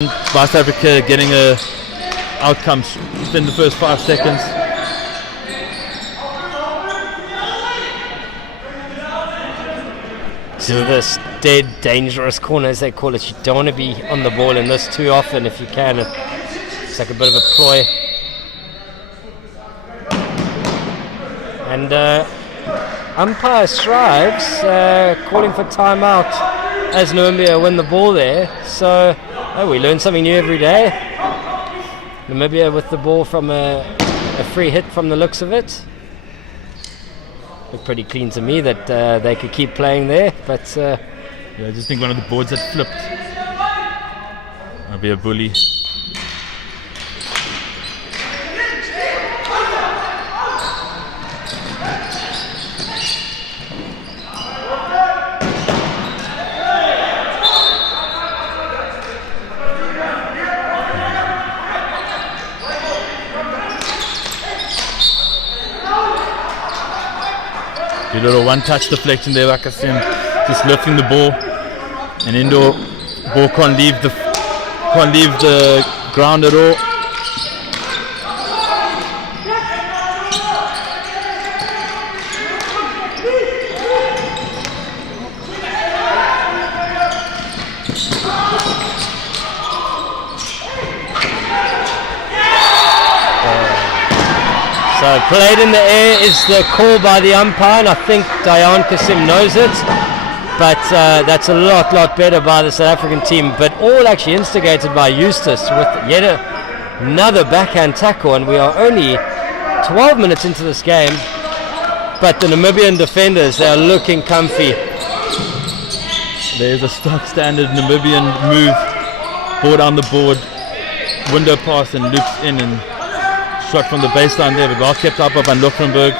South Africa getting a outcome within the first 5 seconds. So this dead dangerous corner, as they call it, you don't want to be on the ball in this too often if you can. It's like a bit of a ploy. And umpire strives, calling for timeout as Namibia win the ball there. So we learn something new every day. Namibia with the ball from a free hit from the looks of it. Looked pretty clean to me that they could keep playing there, but yeah, I just think one of the boards had flipped. That'll be a bully. A little one-touch deflection there, like I said, just lifting the ball, and indoor ball can't leave the ground at all. So played in the air is the call by the umpire, and I think Dayan Kasim knows it, but that's a lot better by the South African team, but all actually instigated by Eustace with yet another backhand tackle, and we are only 12 minutes into this game, but the Namibian defenders, they are looking comfy. There's a stock standard Namibian move, ball down the board, window pass and loops in, and shot from the baseline there, but well kept up by Lofrenberg.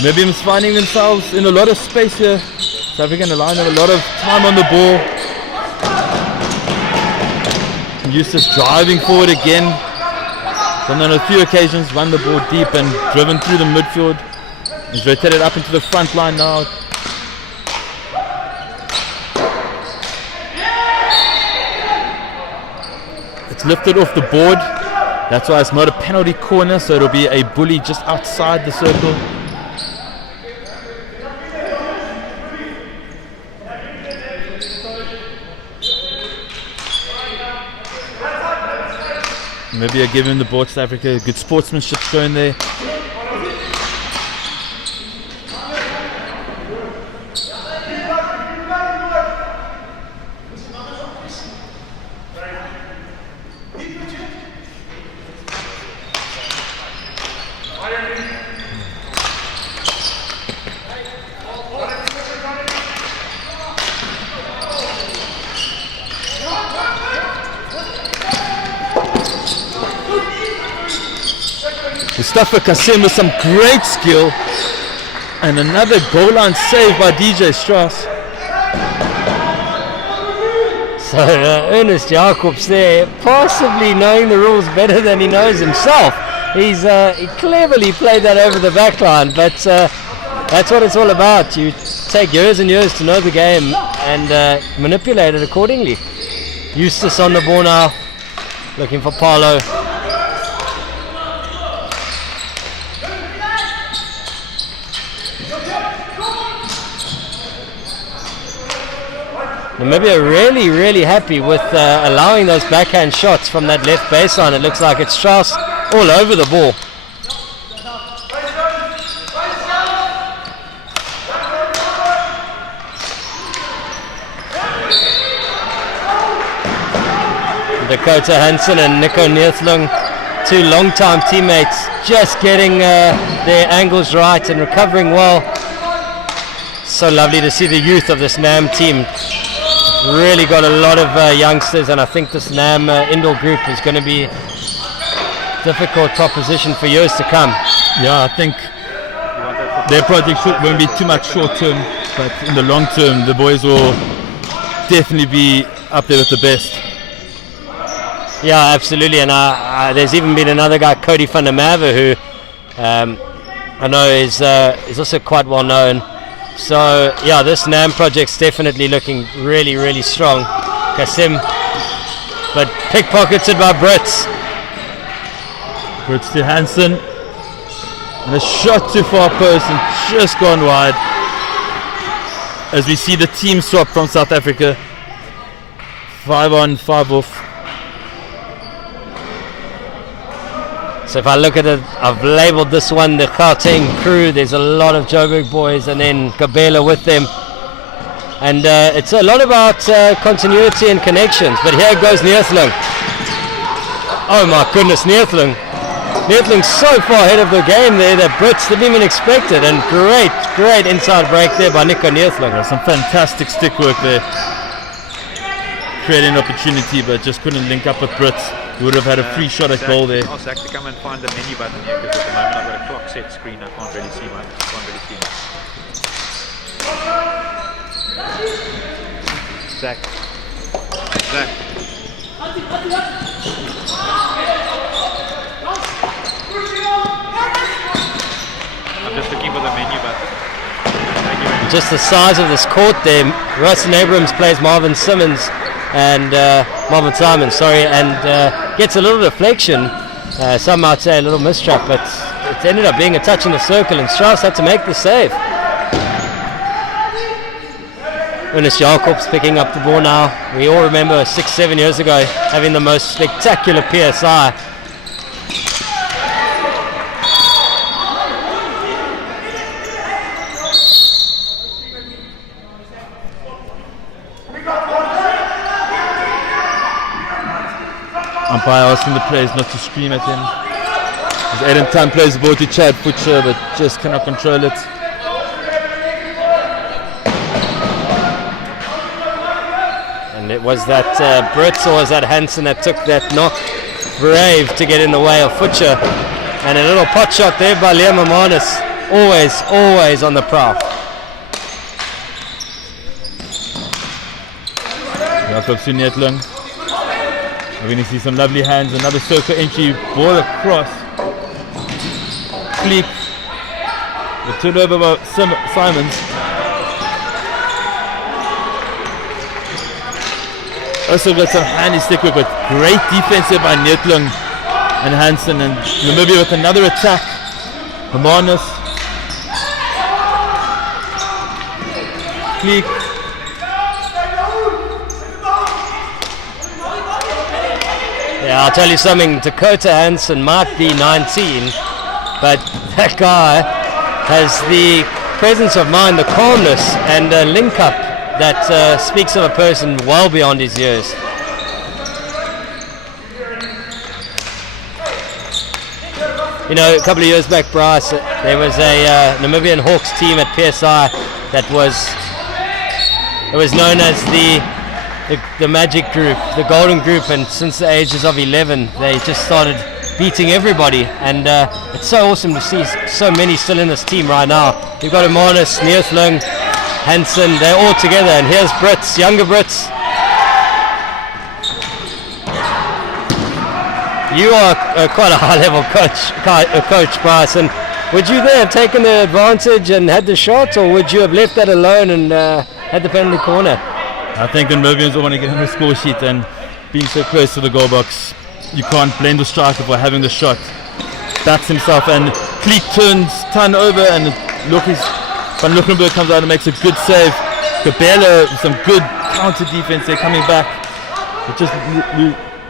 Namibians finding themselves in a lot of space here. South Africa allowing them a lot of time on the ball. Eustace driving forward again. And on a few occasions run the ball deep and driven through the midfield. He's rotated up into the front line now. It's lifted off the board. That's why it's not a penalty corner, so it'll be a bully just outside the circle. Maybe are giving the ball to South Africa. Good sportsmanship shown there. Mustafa Kasim with some great skill, and another goal line save by DJ Strauss. So Ernest Jacobs there, possibly knowing the rules better than he knows himself. He cleverly played that over the back line, but that's what it's all about. You take years and years to know the game and manipulate it accordingly. Eustace on the ball now, looking for Paulo. Namibia really happy with allowing those backhand shots from that left baseline. It looks like it's Strauss all over the ball. Dakota Hansen and Nico Neerthlung, two long-time teammates, just getting their angles right and recovering well. So lovely to see the youth of this NAM team. Really got a lot of youngsters, and I think this NAM indoor group is going to be a difficult proposition for years to come. Yeah, I think their project won't be too much short term, but in the long term, the boys will definitely be up there with the best. Yeah, absolutely, and there's even been another guy, Cody van der Merwe, who I know is also quite well known. So yeah, this NAM project's definitely looking really strong. Kasim but pickpocketed by Brits. Brits to Hansen. And a shot too far post and just gone wide. As we see the team swap from South Africa. 5 on, 5 off. So if I look at it, I've labelled this one the Gauteng crew. There's a lot of Joburg boys and then Gabela with them. And it's a lot about continuity and connections. But here goes Neertling. Oh my goodness, Neertling. Neertling's so far ahead of the game there that Brits didn't even expect it. And great inside break there by Nico Neertling. Some fantastic stick work there. Creating an opportunity but just couldn't link up with Brits. He would have had a free shot at goal there. Ask Zach to come and find the menu button here because at the moment I've got a clock set screen. I can't really see much. Zach. I'm just looking for the menu button. Thank you very much. Just the size of this court there. Russell Abrams plays Marvin Simons and Marvin Simon, and gets a little deflection. Some might say a little mistrap, but it ended up being a touch in the circle, and Strauss had to make the save. Ernest Jacobs picking up the ball now. We all remember 6-7 years ago having the most spectacular PSI. Umpire asking the players not to scream at him. As Aiden Tan plays the ball to Chad Butcher but just cannot control it. And it was that Brits or was that Hansen that took that knock? Brave to get in the way of Futcher. And a little pot shot there by Liam Amanis. Always on the prowl. Jakob Neertling. We're going to see some lovely hands, another circle entry, ball across. Fleek. The turnover by Simons. Also got some handy stick work, but great defense here by Neertling and Hansen, and Namibia with another attack. Hermanus. Fleek. Yeah, I'll tell you something, Dakota Hansen might be 19, but that guy has the presence of mind, the calmness, and a link-up that speaks of a person well beyond his years. You know, a couple of years back, Bryce, there was a Namibian Hawks team at PSI that was known as the Magic Group, the Golden Group, and since the ages of 11 they just started beating everybody, and it's so awesome to see so many still in this team right now. You've got Hermanus, Neertling, Hansen, they're all together, and here's Brits, younger Brits. You are quite a high level coach, Bryce, and would you there have taken the advantage and had the shot, or would you have left that alone and had the penalty corner? I think the Namibians all want to get on the score sheet, and being so close to the goal box, you can't blame the striker for having the shot. Backs himself, and Kleek turns Tan over, and Van Luckenberg comes out and makes a good save. Gabela, some good counter defense there coming back, but just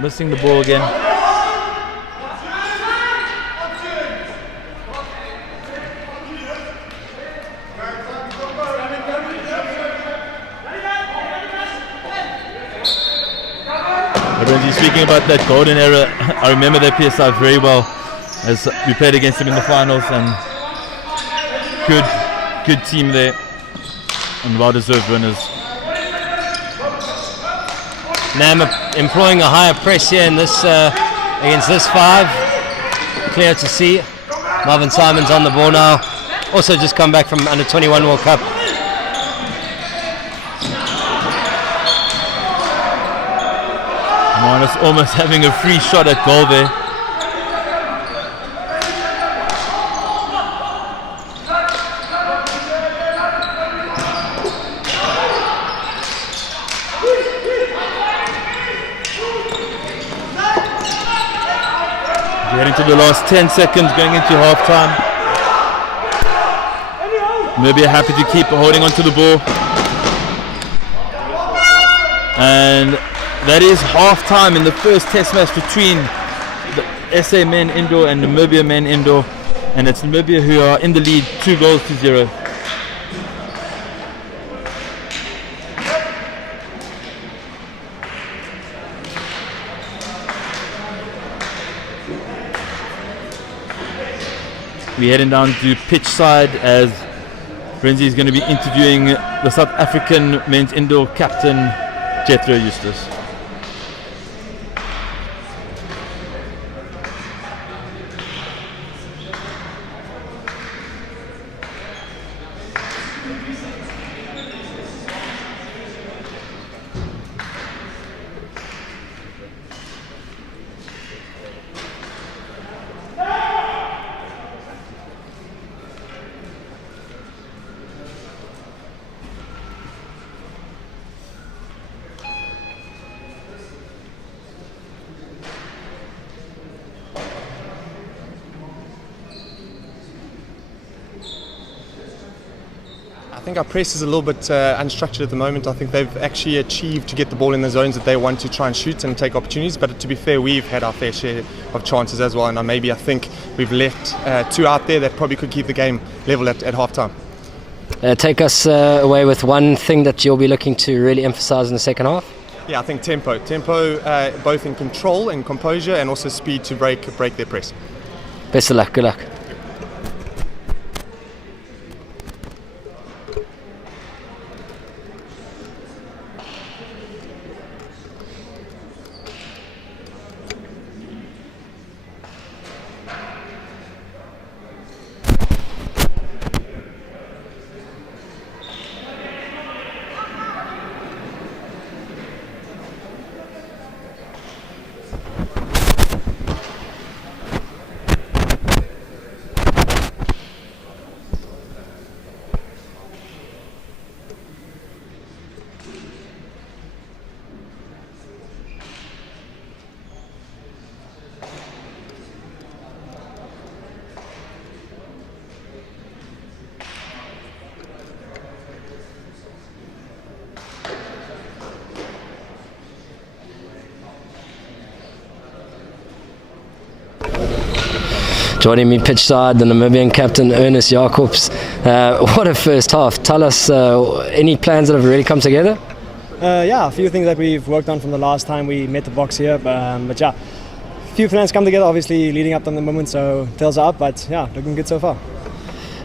missing the ball again. Speaking about that golden era, I remember that PSI very well as we played against them in the finals, and good team there and well-deserved winners. Nam employing a higher press here in this against this 5. Clear to see. Marvin Simons on the ball now. Also just come back from Under 21 World Cup. Manus almost having a free shot at goal there. Heading to the last 10 seconds, going into halftime. Namibia happy to keep holding onto the ball. And that is halftime in the first test match between the SA men indoor and Namibia men indoor. And it's Namibia who are in the lead, 2-0. We're heading down to pitch side as Renzi is going to be interviewing the South African men's indoor captain, Jethro Eustace. I think our press is a little bit unstructured at the moment. I think they've actually achieved to get the ball in the zones that they want to try and shoot and take opportunities. But to be fair, we've had our fair share of chances as well. And I think we've left two out there that probably could keep the game level at half-time. Take us away with one thing that you'll be looking to really emphasise in the second half. Yeah, I think tempo, both in control and composure, and also speed to break their press. Best of luck. Good luck. Joining me pitch side, the Namibian captain Ernest Jacobs. What a first half. Tell us any plans that have really come together? Yeah, a few things that we've worked on from the last time we met the box here. But yeah, a few plans come together, obviously leading up to the moment, so tails are up, but yeah, looking good so far.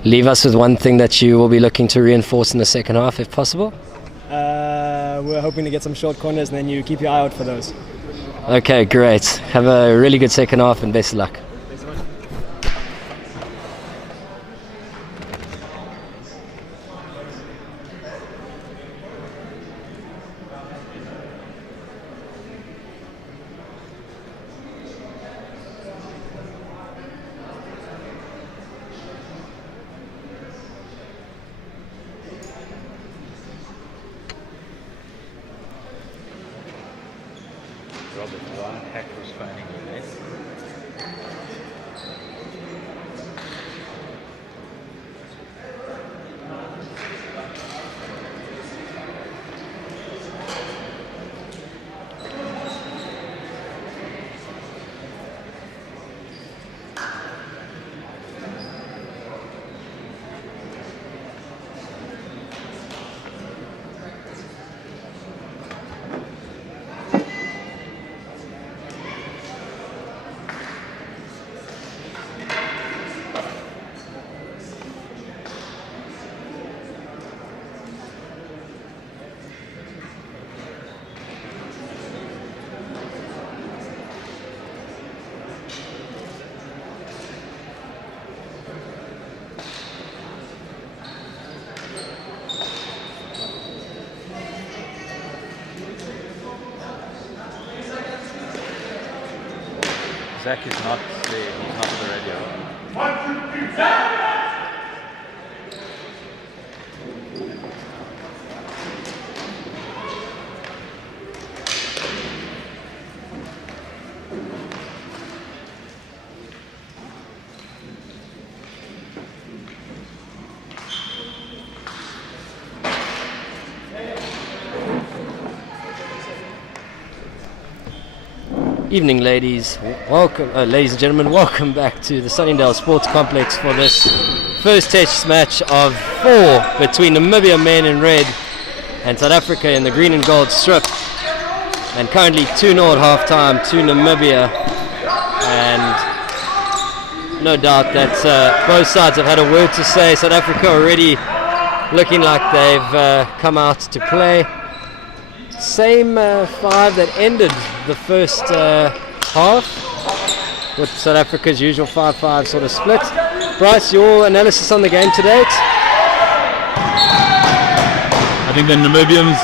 Leave us with one thing that you will be looking to reinforce in the second half, if possible. We're hoping to get some short corners, and then you keep your eye out for those. Okay, great. Have a really good second half and best of luck. Robert, one hack was finding you, eh? Zach is not there, he's not on the radio. 1, 2, 3, Evening, ladies. Welcome, ladies and gentlemen. Welcome back to the Sunningdale Sports Complex for this first test match of 4 between Namibia men in red and South Africa in the green and gold strip. And currently 2-0 at half-time to Namibia. And no doubt that both sides have had a word to say. South Africa already looking like they've come out to play. Same 5 that ended the first half, with South Africa's usual 5-5 sort of split. Bryce, your analysis on the game to date? I think the Namibians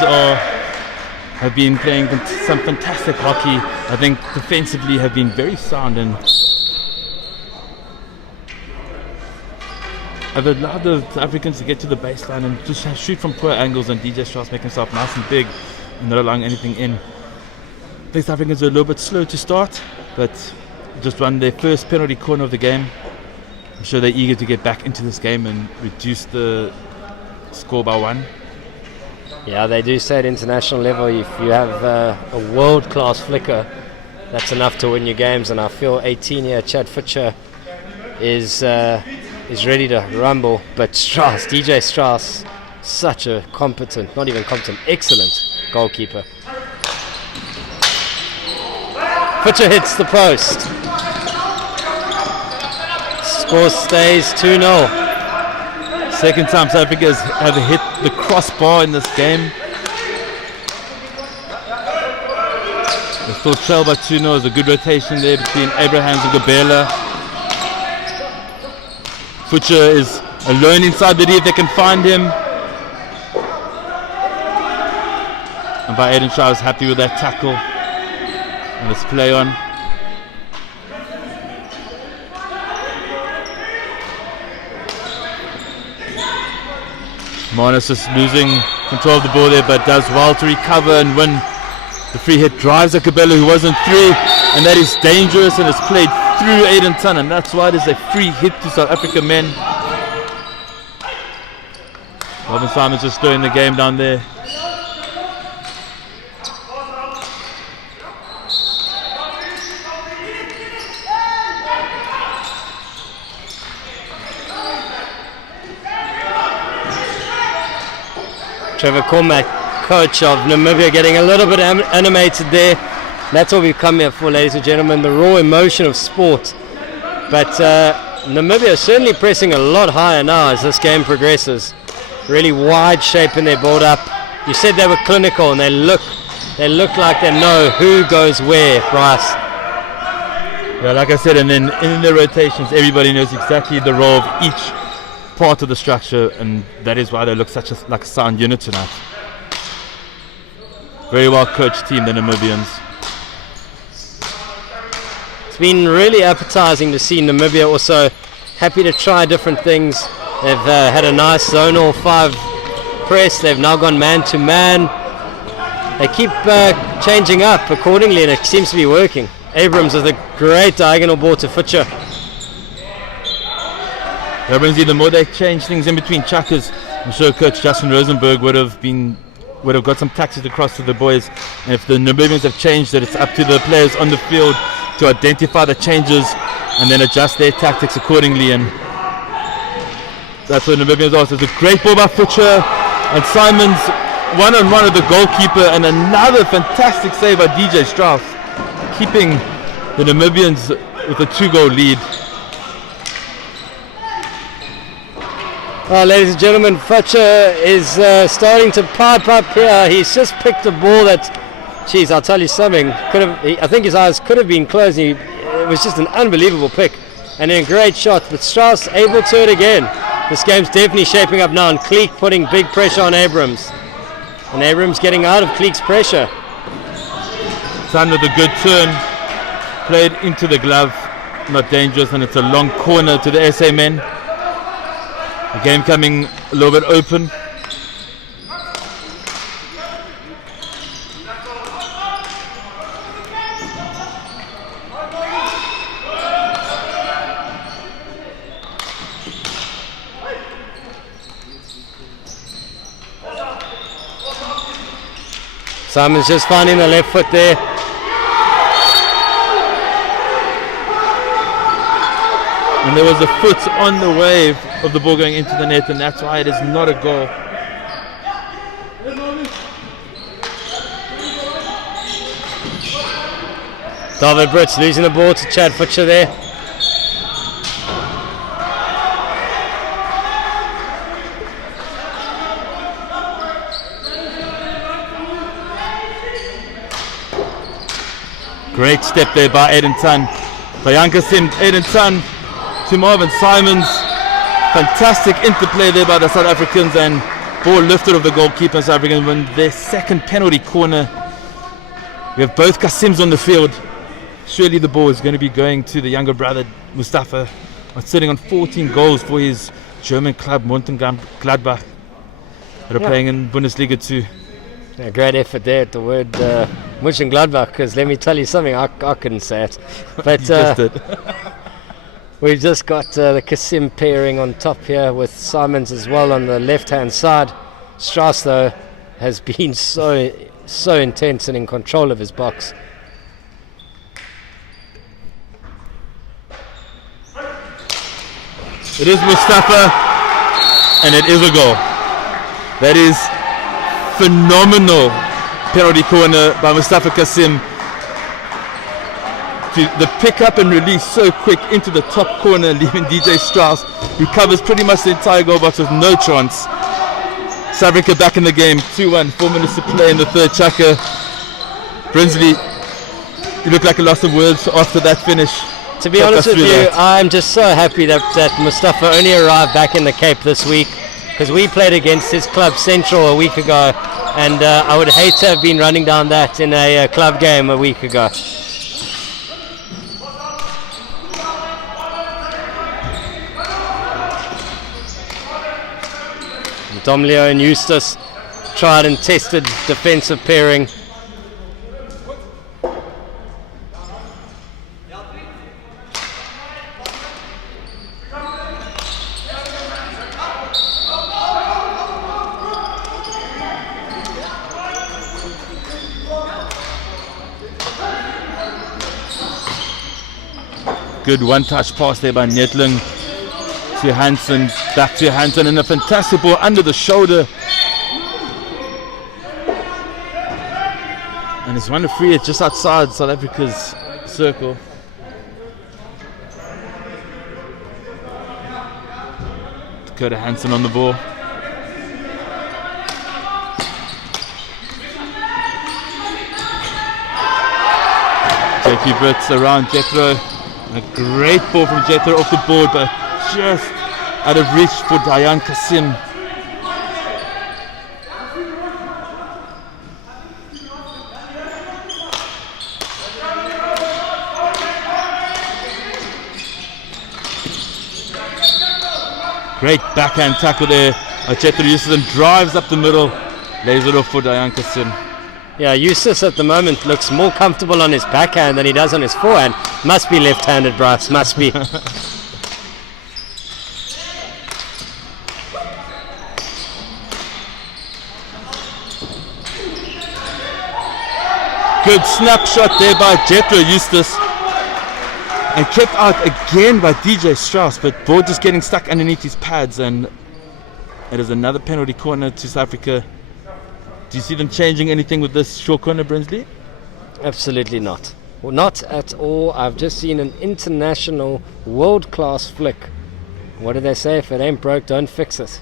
have been playing some fantastic hockey. I think defensively have been very sound and have allowed the Africans to get to the baseline and just shoot from poor angles, and DJ Strauss make himself nice and big and not allowing anything in. I think the Africans are a little bit slow to start, but just won their first penalty corner of the game. I'm sure they're eager to get back into this game and reduce the score by 1. Yeah, they do say at international level, if you have a world-class flicker, that's enough to win your games. And I feel 18-year Chad Futcher is ready to rumble. But Strauss, DJ Strauss, such a competent, not even competent, excellent goalkeeper. Futcher hits the post. Score stays 2-0. Second time South Africa have hit the crossbar in this game. They still trail by 2-0. There's a good rotation there between Abrahams and Gabela. Futcher is alone inside the D if they can find him. And by Aiden Shaw was happy with that tackle. And let's play on. Marnus just losing control of the ball there, but does well to recover and win. The free hit drives a Gabela who wasn't through, and that is dangerous and is played through Aiden Tan, and that's why it is a free hit to South Africa men. Robin Simon's just throwing the game down there. Trevor Cormack, coach of Namibia, getting a little bit animated there. That's what we've come here for, ladies and gentlemen, the raw emotion of sport. But Namibia is certainly pressing a lot higher now as this game progresses. Really wide shape in their build-up. You said they were clinical, and they look like they know who goes where, Bryce. Yeah, like I said, and then in the rotations, everybody knows exactly the role of each part of the structure, and that is why they look like a sound unit tonight. Very well coached team, the Namibians. It's been really appetizing to see Namibia also happy to try different things. They've had a nice zonal 5 press. They've now gone man to man. They keep changing up accordingly, and it seems to be working. Abrams with a great diagonal ball to Futcher. The more they change things in between chuckers, I'm sure Coach Justin Rosenberg would have got some tactics across to the boys. And if the Namibians have changed it, it's up to the players on the field to identify the changes and then adjust their tactics accordingly. And that's what the Namibians are. So it's a great ball by Futcher, and Simons one-on-one with the goalkeeper, and another fantastic save by DJ Strauss, keeping the Namibians with a 2-goal lead. Ladies and gentlemen, Futcher is starting to pipe up here. He's just picked a ball that, geez, I'll tell you something. I think his eyes could have been closed. It was just an unbelievable pick and a great shot. But Strauss able to it again. This game's definitely shaping up now, and Cleek putting big pressure on Abrams. And Abrams getting out of Cleek's pressure. Sun with a good turn, played into the glove, not dangerous, and it's a long corner to the SA men. The game coming a little bit open. Simon's just finding the left foot there. And there was a foot on the wave of the ball going into the net, and that's why it is not a goal. David Brits losing the ball to Chad Futcher there. Great step there by Aiden Tan. Bayanka Sim, Aiden Tan to Marvin Simons. Fantastic interplay there by the South Africans, and ball lifted of the goalkeeper. South Africans win their second penalty corner. We have both Kasims on the field. Surely the ball is going to be going to the younger brother Mustafa, sitting on 14 goals for his German club Mönchengladbach that are playing in Bundesliga 2. A great effort there at the word Mönchengladbach, because let me tell you something, I couldn't say it. But You just did. we've just got the Kasim pairing on top here with Simons as well on the left-hand side. Strauss, though, has been so intense and in control of his box. It is Mustafa, and it is a goal. That is phenomenal penalty corner by Mustafa Kasim. The pick up and release so quick into the top corner, leaving DJ Strauss, who covers pretty much the entire goal box with no chance. South Africa back in the game, 2-1, 4 minutes to play in the third. Chaka Brinsley, you look like a loss of words after that finish. To be honest with you, I'm just so happy that Mustafa only arrived back in the Cape this week, because we played against his club Central a week ago, and I would hate to have been running down that in a club game a week ago. Domleo and Eustace, tried and tested defensive pairing. Good one-touch pass there by Netling to Hansen, back to Hansen, and a fantastic ball under the shoulder. And it's one to free it just outside South Africa's circle. Dakota Hansen on the ball. JP Brits around Jethro. A great ball from Jethro off the board, but just out of reach for Dayan Kasim. Great backhand tackle there. Jethro uses and drives up the middle, lays it off for Dayan Kasim. Yeah, Eustace at the moment looks more comfortable on his backhand than he does on his forehand. Must be left-handed, Bryce, must be. Good snapshot there by Jethro Eustace. And kept out again by DJ Strauss, but ball just getting stuck underneath his pads, and it is another penalty corner to South Africa. Do you see them changing anything with this short corner, Brinsley? Absolutely not. Well, not at all. I've just seen an international world-class flick. What do they say? If it ain't broke, don't fix it.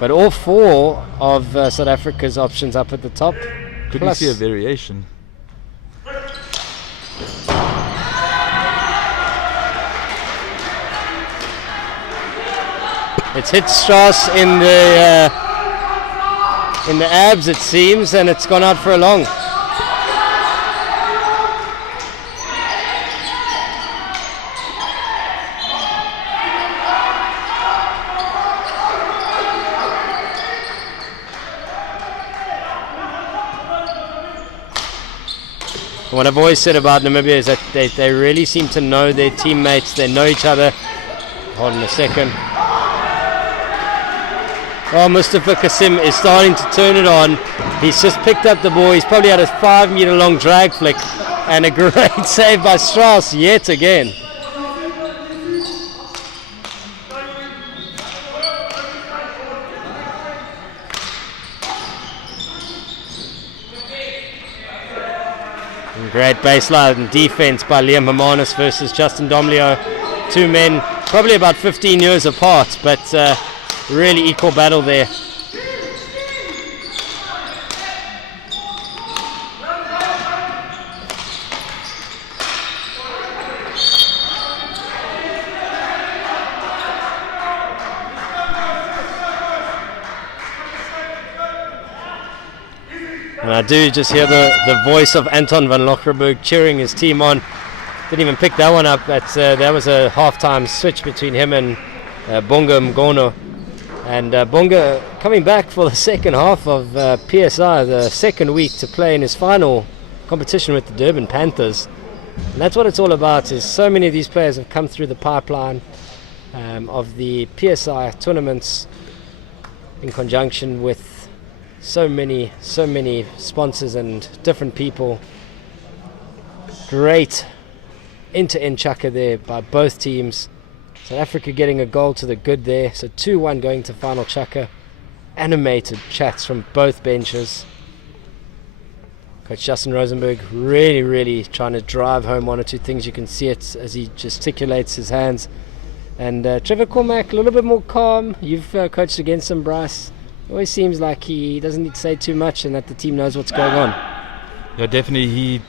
But all four of South Africa's options up at the top. Could we see a variation? It's hit Strauss in the abs, it seems, and it's gone out for a long. What I've always said about Namibia is that they really seem to know their teammates, they know each other. Hold on a second. Oh, Mustafa Kasim is starting to turn it on. He's just picked up the ball. He's probably had a 5 meter long drag flick. And a great save by Strauss yet again. Great baseline defense by Liam Hermanus versus Justin Domleo. Two men probably about 15 years apart, but really equal battle there. And I do just hear the voice of Anton van Lochterberg cheering his team on. Didn't even pick that one up, but that was a halftime switch between him and Bonga Mgono. And Bonga coming back for the second half of PSI, the second week to play in his final competition with the Durban Panthers. And that's what it's all about, is so many of these players have come through the pipeline of the PSI tournaments in conjunction with so many sponsors and different people. Great end-to-end chucker there by both teams. South Africa getting a goal to the good there, so 2-1 going to final chucker. Animated chats from both benches. Coach Justin Rosenberg really trying to drive home one or two things. You can see it as he gesticulates his hands. And Trevor Cormack a little bit more calm. You've coached against him, Bryce. Always seems like he doesn't need to say too much and that the team knows what's going on. Yeah, definitely.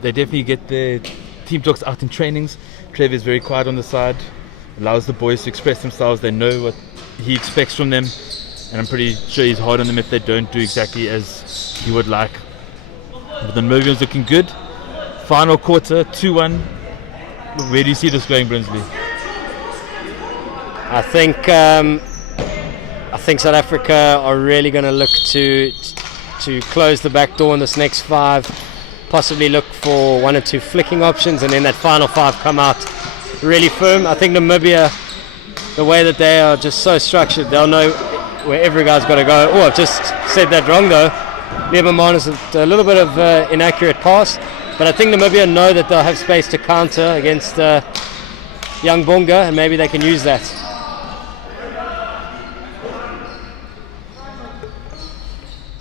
They definitely get their team talks out in trainings. Trevor is very quiet on the side, allows the boys to express themselves. They know what he expects from them, and I'm pretty sure he's hard on them if they don't do exactly as he would like. But the Namibians looking good. Final quarter, 2-1. Where do you see this going, Brinsley? I think South Africa are really going to look to close the back door in this next 5, possibly look for 1 or 2 flicking options, and then that final 5 come out really firm. I think Namibia, the way that they are just so structured, they'll know where every guy's got to go. Oh, I've just said that wrong though. Lieberman is a little bit of inaccurate pass, but I think Namibia know that they'll have space to counter against young Bonga, and maybe they can use that.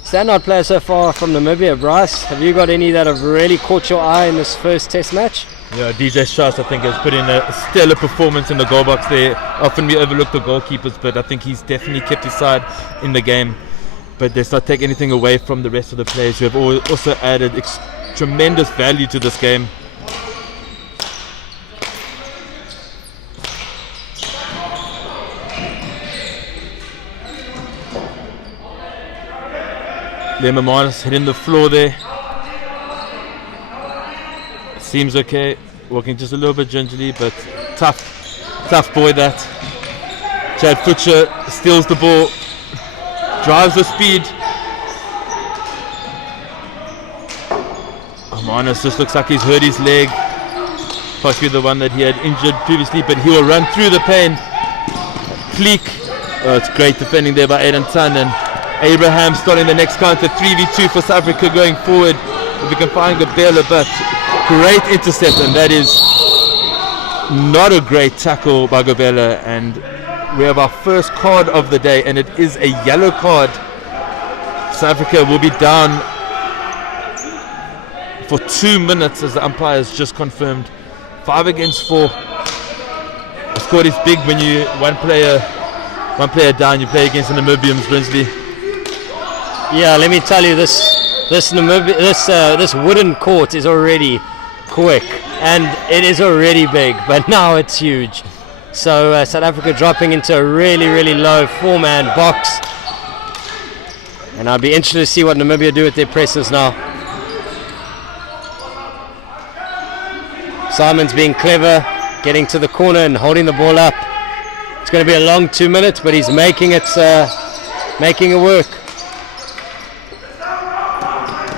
Standout player so far from Namibia, Bryce. Have you got any that have really caught your eye in this first test match? Yeah, DJ Strauss, I think, has put in a stellar performance in the goal box there. Often we overlook the goalkeepers, but I think he's definitely kept his side in the game. But let's not take anything away from the rest of the players who have also added tremendous value to this game. Lemmerman's hitting the floor there. Seems okay. Walking just a little bit gingerly, but tough boy that. Chad Futcher steals the ball, drives with speed. Hermanus just looks like he's hurt his leg. Possibly the one that he had injured previously, but he will run through the pain. Fleek. Oh, it's great defending there by Aiden Tan, and Abraham starting the next counter, 3v2 for South Africa going forward. If we can find Gabela, but great intercept, and that is not a great tackle by Gabela. And we have our first card of the day, and it is a yellow card. South Africa will be down for 2 minutes, as the umpires just confirmed. 5 against 4. The score is big when you one player down. You play against the Namibians, Brinsley. Yeah, let me tell you, this wooden court is already quick, and it is already big, but now it's huge. So South Africa dropping into a really low 4-man box, and I'll be interested to see what Namibia do with their presses now. Simon's being clever, getting to the corner and holding the ball up. It's going to be a long 2 minutes, but he's making it work.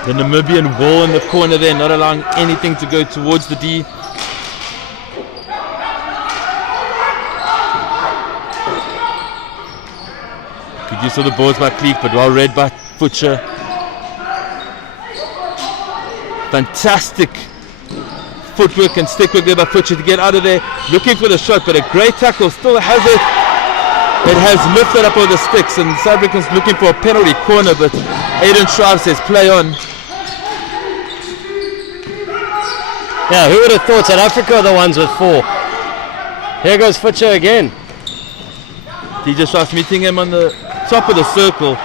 The Namibian wall in the corner there, not allowing anything to go towards the D. Good use of the balls by Cleek, but well read by Futcher. Fantastic footwork and stick work there by Futcher to get out of there, looking for the shot, but a great tackle, still has it. It has lifted up all the sticks, and South Africans looking for a penalty corner, but Aiden Shrive says play on. Yeah, who would have thought South Africa are the ones with 4? Here goes Futcher again. DJ Shrive's meeting him on the top of the circle.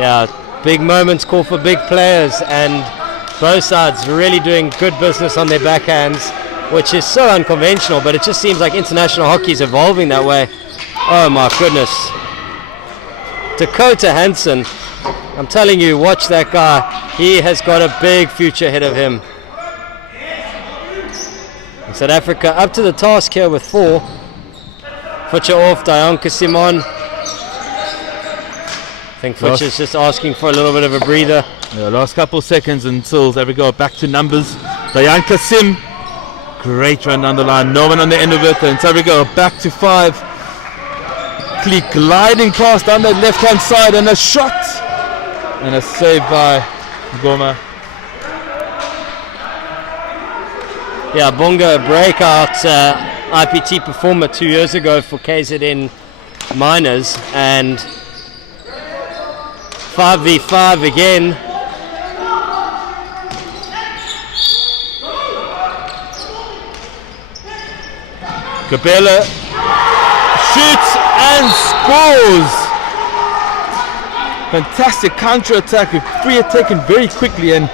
Yeah, big moments call for big players, and both sides really doing good business on their backhands, which is so unconventional, but it just seems like international hockey is evolving that way. Oh my goodness. Dakota Hansen, I'm telling you, watch that guy. He has got a big future ahead of him. And South Africa up to the task here with 4. Futcher off, Dayanka Simon. I think Futcher's just asking for a little bit of a breather. Yeah, last couple seconds until there we go, back to numbers. Dayanka Sim, great run down the line, no one on the end of it, and so we go back to 5. Clee gliding past down that left hand side, and a shot and a save by Goma. Yeah, Bonga, breakout IPT performer 2 years ago for KZN Miners, and 5v5 again. Kabela shoots and scores. Fantastic counter-attack, free it taken very quickly, and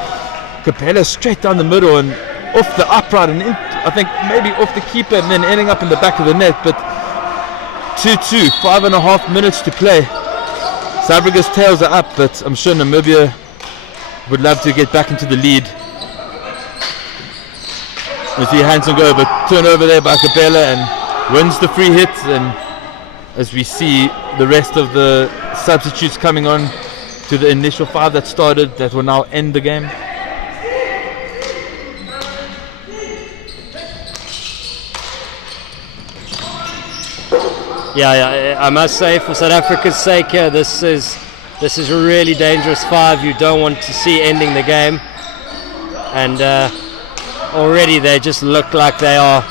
Kabela straight down the middle and off the upright, and I think maybe off the keeper and then ending up in the back of the net. But 2-2, 5.5 minutes to play. South Africa's tails are up, but I'm sure Namibia would love to get back into the lead. We see Hansen go over, turnover there by Kabela, and wins the free hit. And as we see the rest of the substitutes coming on to the initial 5 that started, that will now end the game. Yeah, I must say, for South Africa's sake, this is a really dangerous 5 you don't want to see ending the game. And already they just look like they're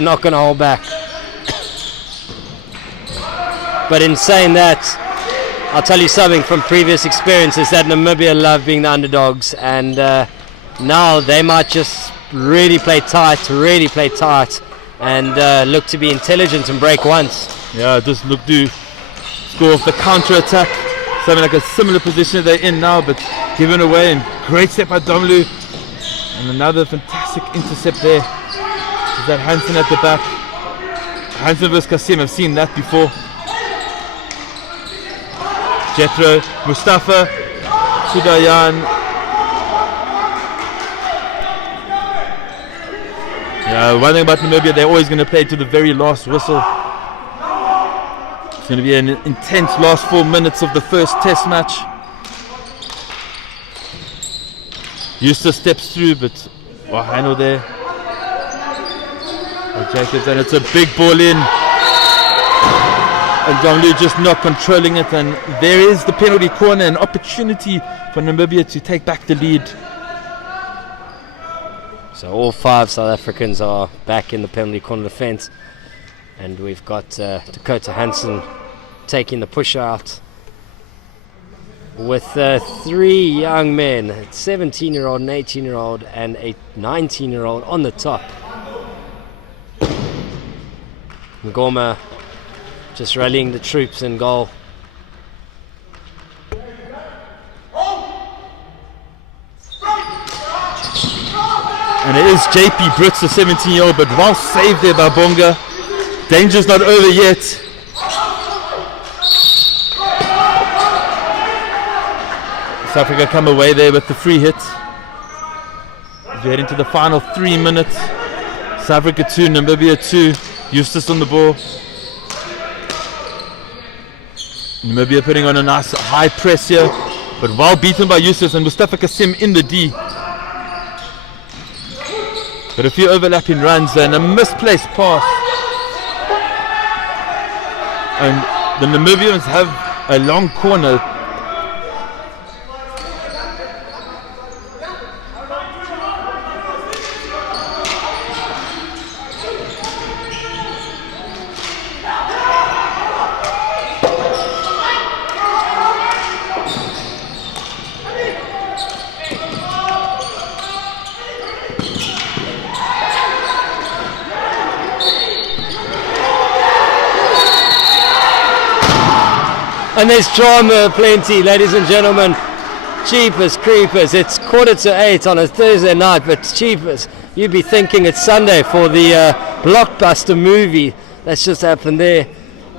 not going to hold back. But in saying that, I'll tell you something from previous experiences, that Namibia love being the underdogs, and now they might just really play tight, and look to be intelligent and break once. Yeah, just look to score off the counter-attack. Something like a similar position they're in now, but given away, and great step by Domlu. And another fantastic intercept there. Is that Hansen at the back? Hansen vs Kasim, I've seen that before. Jethro, Mustafa, Sudayan. Yeah, one thing about Namibia, they're always going to play to the very last whistle. It's going to be an intense last 4 minutes of the first test match. Eustace steps through, but Wahano there. Jacobs, and it's a big ball in. And Domlu just not controlling it, and there is the penalty corner, an opportunity for Namibia to take back the lead. So all 5 South Africans are back in the penalty corner defence, and we've got Dakota Hansen taking the push out with 3 young men, a 17-year-old, an 18-year-old and a 19-year-old on the top. Ngoma just rallying the troops in goal. And it is JP Brits, the 17-year-old, but well saved there by Bonga. Danger's not over yet. South Africa come away there with the free hit. We're heading to the final 3 minutes. South Africa 2, Namibia 2. Eustace on the ball. Namibia putting on a nice high press here, but well beaten by Eustace, and Mustafa Kasim in the D. But a few overlapping runs and a misplaced pass. And the Namibians have a long corner. And there's drama plenty, ladies and gentlemen. Jeepers creepers, it's 7:45 on a Thursday night, but jeepers, you'd be thinking it's Sunday for the blockbuster movie that's just happened there.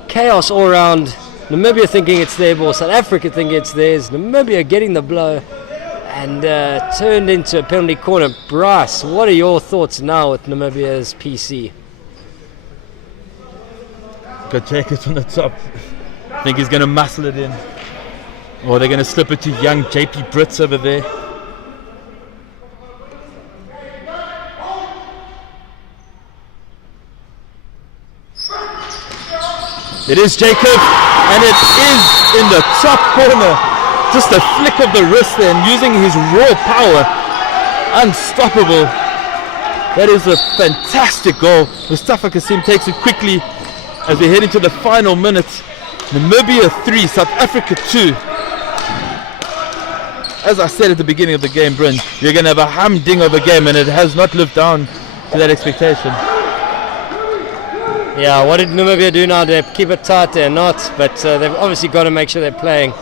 Chaos all around. Namibia thinking it's their ball, South Africa thinking it's theirs. Namibia getting the blow and turned into a penalty corner. Bryce, what are your thoughts now with Namibia's PC? Got Jacobs on the top. I think he's going to muscle it in. Or they're going to slip it to young JP Brits over there. It is Jacob, and it is in the top corner. Just a flick of the wrist there, and using his raw power. Unstoppable. That is a fantastic goal. Mustafa Kasim takes it quickly as we head into the final minutes. Namibia 3, South Africa 2. As I said at the beginning of the game, Bryn, you're going to have a humding of a game, and it has not lived down to that expectation. Yeah, what did Namibia do now? They keep it tight, they're not, but they've obviously got to make sure they're playing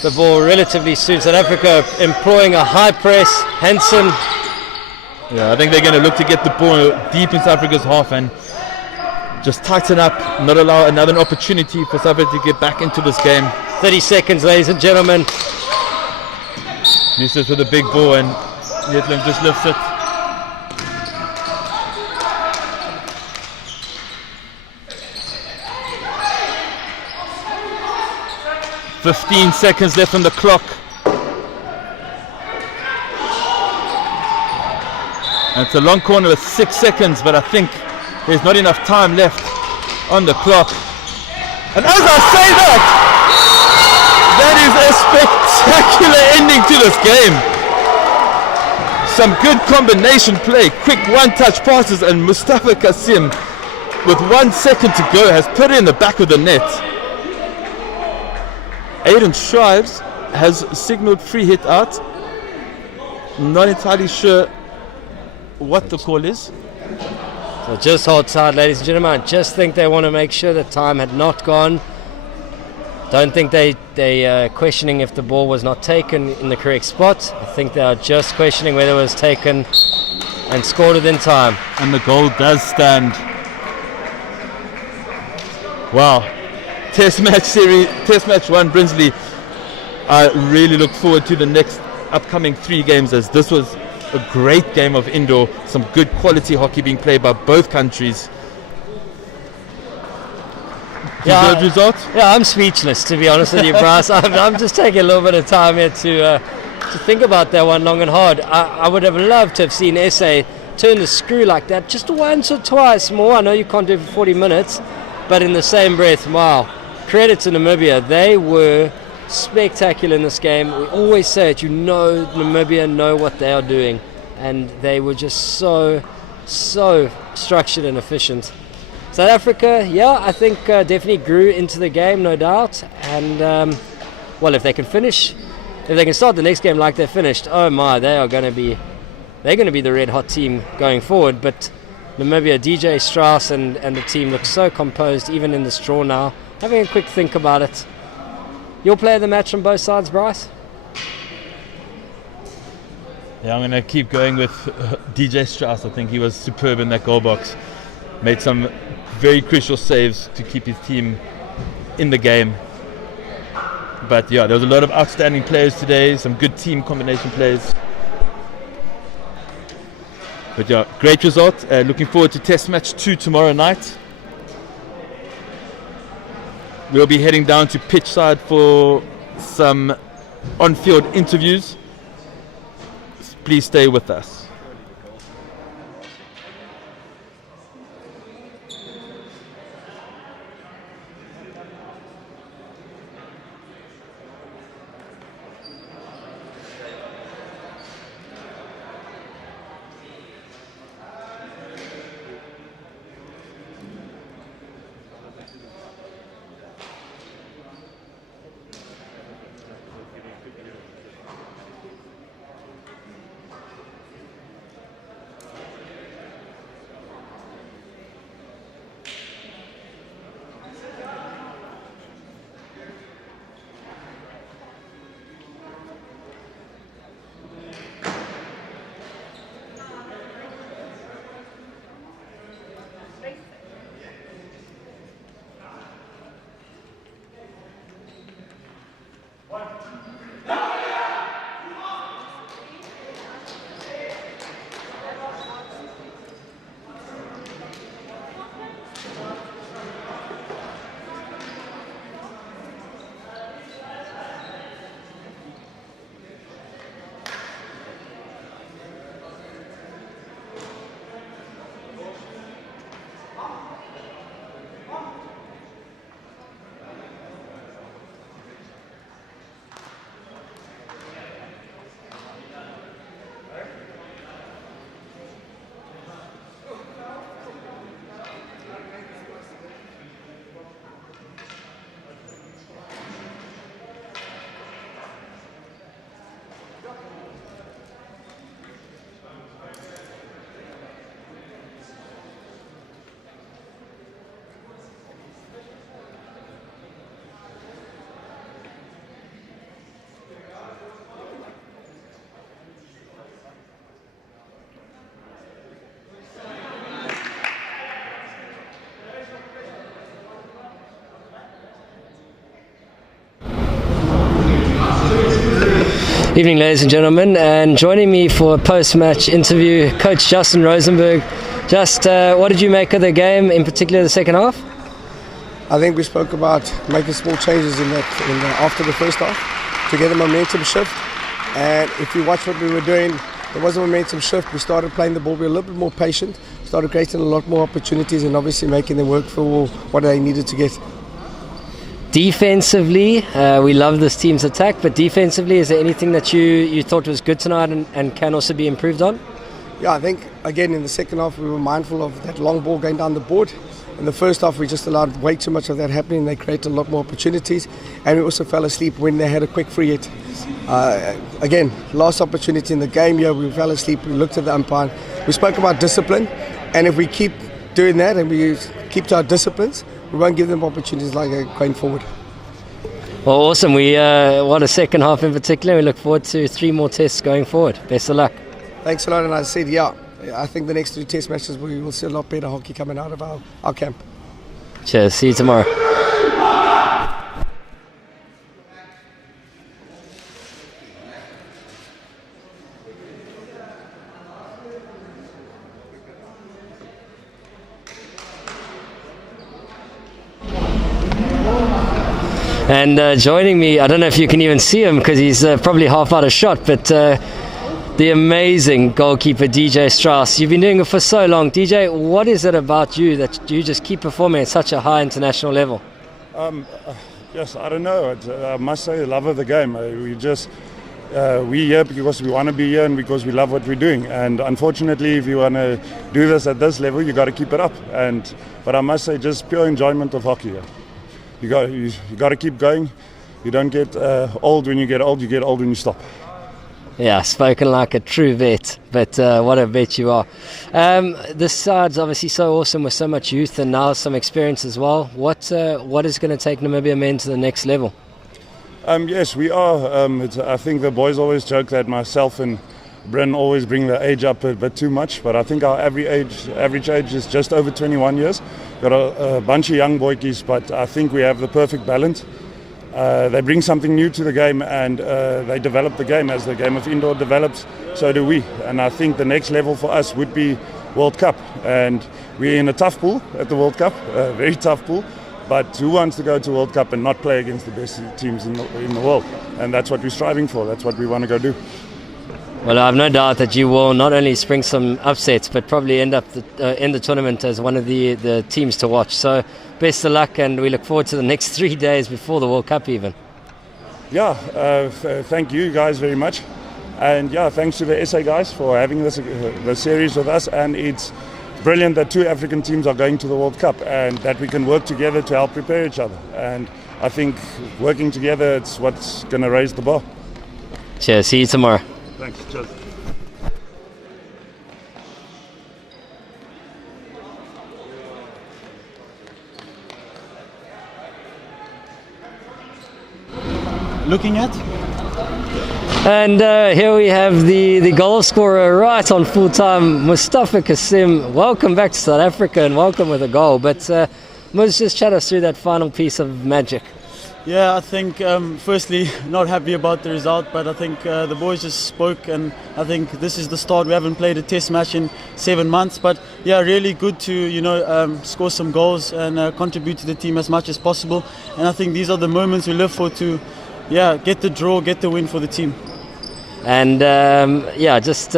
the ball relatively soon. South Africa employing a high press. Hansen. Yeah, I think they're going to look to get the ball deep in South Africa's half and just tighten up, not allow another opportunity for South Africa to get back into this game. 30 seconds, ladies and gentlemen. Useless with a big ball, and Netland just lifts it. "15 seconds left on the clock. And it's a long corner with 6 seconds, but I think there's not enough time left on the clock. And as I say that is a spectacular ending to this game. Some good combination play, quick one-touch passes, and Mustafa Kasim, with 1 second to go, has put it in the back of the net. Aiden Shrives has signaled free hit out. Not entirely sure what the call is. So just hold tight, ladies and gentlemen. I just think they want to make sure the time had not gone. Don't think they questioning if the ball was not taken in the correct spot. I think they are just questioning whether it was taken and scored within time. And the goal does stand. Wow. Test match 1, Brinsley. I really look forward to the next upcoming 3 games, as this was a great game of indoor, some good quality hockey being played by both countries. Good result? Yeah, I'm speechless, to be honest with you, Bryce. I'm just taking a little bit of time here to think about that one long and hard. I would have loved to have seen SA turn the screw like that just once or twice more. I know you can't do it for 40 minutes, but in the same breath, wow. Credit to Namibia. They were spectacular in this game. We always say it, Namibia know what they are doing, and they were just so structured and efficient. South Africa, yeah, I think definitely grew into the game, no doubt. And well, if they can start the next game like they finished, oh my, they're going to be the red hot team going forward. But Namibia, DJ Strauss and the team look so composed, even in this draw now. Having a quick think about it. Your player of the match from both sides, Bryce? Yeah, I'm going to keep going with DJ Strauss. I think he was superb in that goal box. Made some very crucial saves to keep his team in the game. But yeah, there was a lot of outstanding players today, some good team combination plays. But yeah, great result. Looking forward to Test Match 2 tomorrow night. We'll be heading down to pitch side for some on-field interviews. Please stay with us. Evening, ladies and gentlemen, and joining me for a post-match interview, Coach Justin Rosenberg. Just what did you make of the game, in particular the second half? I think we spoke about making small changes after the first half to get a momentum shift. And if you watch what we were doing, there was a momentum shift. We started playing the ball, we were a little bit more patient, started creating a lot more opportunities and obviously making them work for what they needed to get. Defensively, we love this team's attack, but defensively, is there anything that you thought was good tonight and can also be improved on? Yeah, I think, again, in the second half, we were mindful of that long ball going down the board. In the first half, we just allowed way too much of that happening. They created a lot more opportunities, and we also fell asleep when they had a quick free hit. Again, last opportunity in the game here, we fell asleep, we looked at the umpire. We spoke about discipline, and if we keep doing that and we keep to our disciplines, we won't give them opportunities like going forward. Well, awesome. What a second half in particular. We look forward to 3 more tests going forward. Best of luck. Thanks a lot, and I said, yeah, I think the next 2 test matches we will see a lot better hockey coming out of our camp. Cheers. See you tomorrow. And joining me, I don't know if you can even see him because he's probably half out of shot, but the amazing goalkeeper DJ Strauss. You've been doing it for so long. DJ, what is it about you that you just keep performing at such a high international level? Yes, I don't know. I must say, the love of the game. We're here because we want to be here and because we love what we're doing. And unfortunately, if you want to do this at this level, you got to keep it up. But I must say, just pure enjoyment of hockey. You got to keep going. You don't get old when you get old. You get old when you stop. Yeah, spoken like a true vet, but what a vet you are. This side's obviously so awesome with so much youth and now some experience as well. What is going to take Namibia men to the next level? Yes, we are. I think the boys always joke that myself and Bryn always bring the age up a bit too much, but I think our average age is just over 21 years. Got a bunch of young boykies, but I think we have the perfect balance. They bring something new to the game and they develop the game. As the game of indoor develops, so do we. And I think the next level for us would be World Cup. And we're in a tough pool at the World Cup, a very tough pool. But who wants to go to World Cup and not play against the best teams in the world? And that's what we're striving for. That's what we want to go do. Well, I have no doubt that you will not only spring some upsets, but probably end up in the tournament as one of the teams to watch. So best of luck, and we look forward to the next 3 days before the World Cup even. Yeah, thank you guys very much. And yeah, thanks to the SA guys for having the series with us. And it's brilliant that 2 African teams are going to the World Cup and that we can work together to help prepare each other. And I think working together, it's what's going to raise the bar. Cheers. See you tomorrow. Thanks. Cheers. Looking at? And here we have the goal scorer right on full time, Mustafa Kasim. Welcome back to South Africa and welcome with a goal. But Muz, just chat us through that final piece of magic. Yeah, I think firstly not happy about the result, but I think the boys just spoke, and I think this is the start. We haven't played a test match in 7 months, but yeah, really good to score some goals and contribute to the team as much as possible. And I think these are the moments we live for, to get the draw, get the win for the team. And just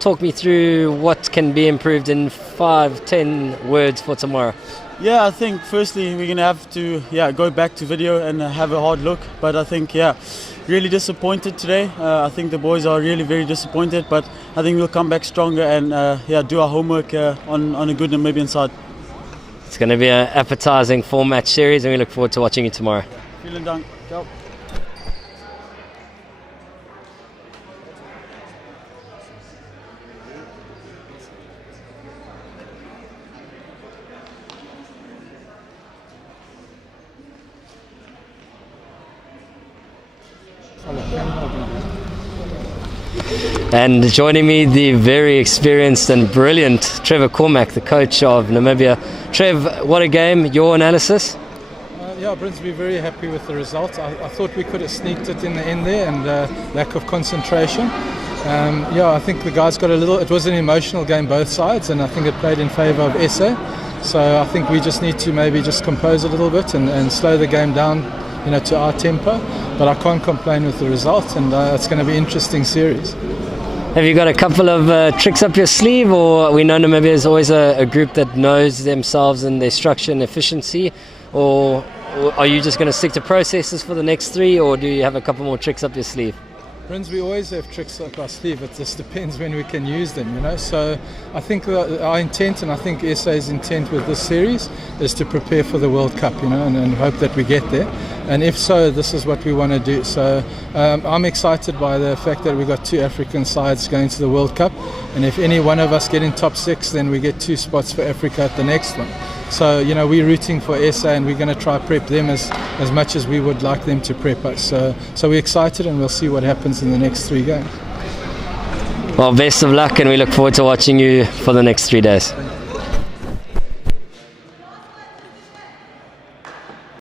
talk me through what can be improved in 5-10 words for tomorrow. Yeah, I think firstly we're going to have to go back to video and have a hard look. But I think, really disappointed today. I think the boys are really very disappointed, but I think we'll come back stronger and do our homework on a good Namibian side. It's going to be an appetizing 4-match series, and we look forward to watching you tomorrow. Vielen Dank. Ciao. And joining me, the very experienced and brilliant Trevor Cormack, the coach of Namibia. Trev, what a game. Your analysis? Yeah, Brinsby very happy with the result. I thought we could have sneaked it in the end there, and lack of concentration. Yeah, I think the guys got a little. It was an emotional game both sides, and I think it played in favour of SA. So I think we just need to maybe just compose a little bit and slow the game down, to our tempo. But I can't complain with the result, and it's going to be an interesting series. Have you got a couple of tricks up your sleeve, or we know Namibia is always a group that knows themselves and their structure and efficiency, or are you just going to stick to processes for the next 3, or do you have a couple more tricks up your sleeve? Friends, we always have tricks up our sleeve. It just depends when we can use them, So I think our intent, and I think SA's intent with this series, is to prepare for the World Cup, and hope that we get there. And if so, this is what we want to do. So I'm excited by the fact that we've got 2 African sides going to the World Cup. And if any one of us get in top 6, then we get 2 spots for Africa at the next one. So, we're rooting for SA, and we're going to try prep them as much as we would like them to prep us. So we're excited, and we'll see what happens in the next 3 games. Well, best of luck, and we look forward to watching you for the next 3 days.